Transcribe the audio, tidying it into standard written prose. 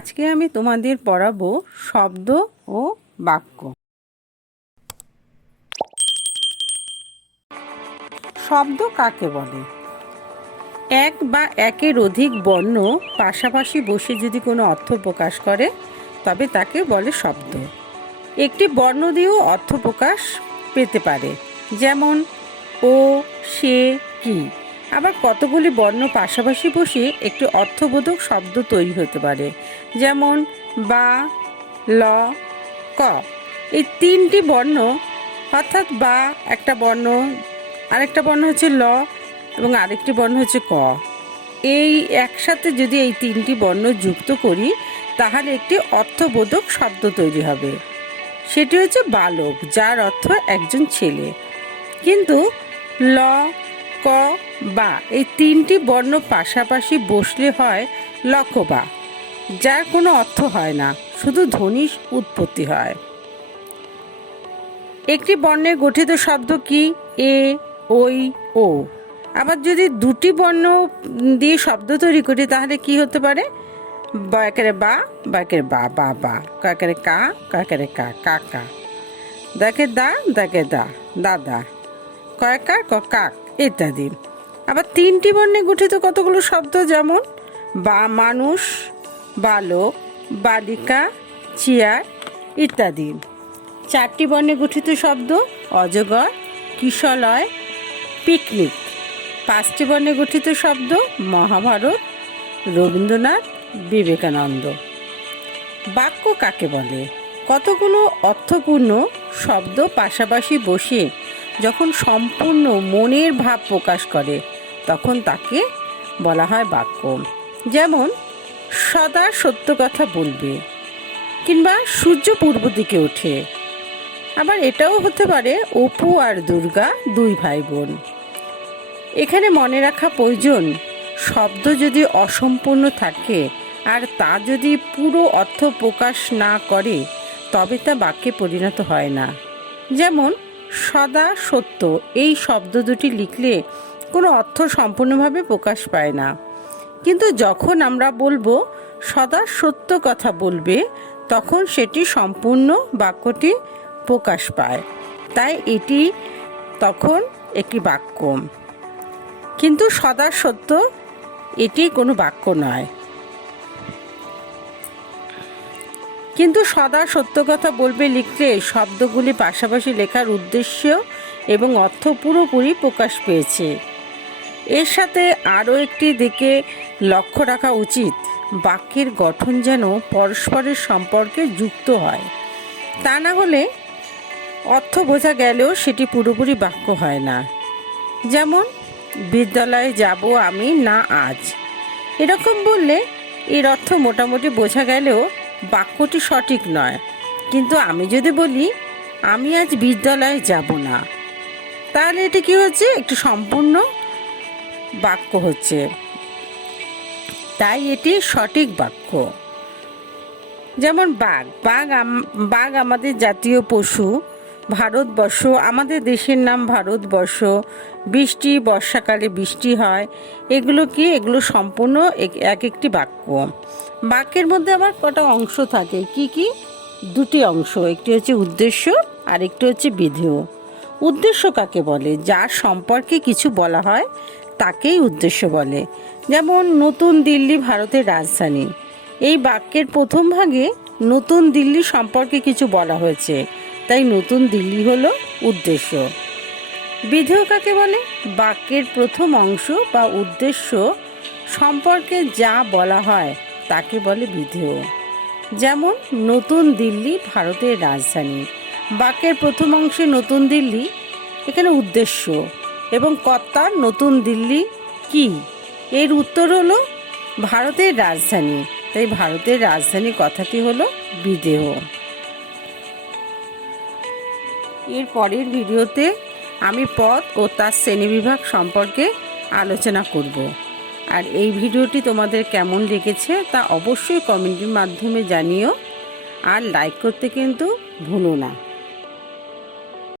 আজকে আমি তোমাদের পড়াবো শব্দ ও বাক্য। শব্দ কাকে বলে? এক বা একের অধিক বর্ণ পাশাপাশি বসে যদি কোনো অর্থ প্রকাশ করে তবে তাকে বলে শব্দ। একটি বর্ণ দিয়েও অর্থ প্রকাশ পেতে পারে, যেমন ও, সে, কি। আবার কতগুলি বর্ণ পাশাপাশি বসে একটি অর্থবোধক শব্দ তৈরি হতে পারে, যেমন বা, ল, ক। এই তিনটি বর্ণ অর্থাৎ বা একটা বর্ণ, আরেকটা বর্ণ হচ্ছে ল এবং আরেকটি বর্ণ হচ্ছে ক। এই একসাথে যদি এই তিনটি বর্ণ যুক্ত করি তাহলে একটি অর্থবোধক শব্দ তৈরি হবে। সেটি হচ্ছে বালক, যার অর্থ একজন ছেলে। কিন্তু ল, ক, বা এই তিনটি বর্ণ পাশাপাশি বসলে হয় লকবা, যার কোনো অর্থ হয় না, শুধু ধ্বনি উৎপত্তি হয়। একটি বর্ণে গঠিত শব্দ কি? এ, ওই, ও। আবার যদি দুটি বর্ণ দিয়ে শব্দ তৈরি করি তাহলে কি হতে পারে? বাকেরে বা, বাকেরে বা, বা বা, কাকেরে কা, কাকেরে কা, কাকা। দাকে দা, দাকে দা, দাদা। কয়কার, কাক ইত্যাদি। আবার তিনটি বর্ণে গঠিত কতগুলো শব্দ, যেমন বা মানুষ, বালক, বালিকা, চেয়ার ইত্যাদি। চারটি বর্ণে গঠিত শব্দ অজগর, কিশলয়, পিকনিক। পাঁচটি বর্ণে গঠিত শব্দ মহাভারত, রবীন্দ্রনাথ, বিবেকানন্দ। বাক্য কাকে বলে? কতগুলো অর্থপূর্ণ শব্দ পাশাপাশি বসে যখন সম্পূর্ণ মনের ভাব প্রকাশ করে তখন তাকে বলা হয় বাক্য। যেমন সদা সত্য কথা বলবে, কিংবা সূর্য পূর্ব দিকে ওঠে। আবার এটাও হতে পারে অপু আর দুর্গা দুই ভাই বোন। এখানে মনে রাখা প্রয়োজন, শব্দ যদি অসম্পূর্ণ থাকে আর তা যদি পুরো অর্থ প্রকাশ না করে তবে তা বাক্যে পরিণত হয় না। যেমন সদা সত্য, এই শব্দ দুটি লিখলে কোনো অর্থ সম্পূর্ণভাবে প্রকাশ পায় না। কিন্তু যখন আমরা বলবো সদা সত্য কথা বলবে তখন সেটি সম্পূর্ণ বাক্যটি প্রকাশ পায়, তাই এটি তখন একটি বাক্য। কিন্তু সদা সত্য এটি কোনো বাক্য নয়। কিন্তু সদা সত্য কথা বলবে লিখলে শব্দগুলি পাশাপাশি লেখার উদ্দেশ্য এবং অর্থ পুরোপুরি প্রকাশ পেয়েছে। এর সাথে আরও একটি দিকে লক্ষ্য রাখা উচিত, বাক্যের গঠন যেন পরস্পরের সম্পর্কে যুক্ত হয়। তা না হলে অর্থ বোঝা গেলেও সেটি পুরোপুরি বাক্য হয় না। যেমন বিদ্যালয়ে যাব আমি না আজ, এরকম বললে এর অর্থ মোটামুটি বোঝা গেলেও বাক্যটি সঠিক নয়। কিন্তু আমি যদি বলি আমি আজ বিদ্যালয়ে যাব না, তাহলে এটি কি হচ্ছে? একটি সম্পূর্ণ বাক্য হচ্ছে, তাই এটি সঠিক বাক্য। যেমন বাঘ, বাঘ আমাদের জাতীয় পশু। ভারতবর্ষ, আমাদের দেশের নাম ভারতবর্ষ। বৃষ্টি, বর্ষাকালে বৃষ্টি হয়। এগুলো কি? এগুলো সম্পূর্ণ এক একটি বাক্য। বাক্যের মধ্যে আবার কটা অংশ থাকে, কি কি? দুটি অংশ, একটি হচ্ছে উদ্দেশ্য আর একটি হচ্ছে বিধেয়। উদ্দেশ্য কাকে বলে? যার সম্পর্কে কিছু বলা হয় তাকেই উদ্দেশ্য বলে। যেমন নতুন দিল্লি ভারতের রাজধানী, এই বাক্যের প্রথম ভাগে নতুন দিল্লি সম্পর্কে কিছু বলা হয়েছে, তাই নতুন দিল্লি হলো উদ্দেশ্য। বিধেয় কাকে বলে? বাক্যের প্রথম অংশ বা উদ্দেশ্য সম্পর্কে যা বলা হয় তাকে বলে বিধেয়। যেমন নতুন দিল্লি ভারতের রাজধানী, বাক্যের প্রথম অংশে নতুন দিল্লি, এখানে উদ্দেশ্য এবং কর্তার নতুন দিল্লি কি? এর উত্তর হলো ভারতের রাজধানী, তাই ভারতের রাজধানী কথাটি হলো বিধেয়। এর পরের ভিডিওতে আমি পদ ও তার শ্রেণীবিভাগ সম্পর্কে আলোচনা করব। আর এই ভিডিওটি তোমাদের কেমন লেগেছে তা অবশ্যই কমেন্টের মাধ্যমে জানিও, আর লাইক করতে কিন্তু ভুলো না।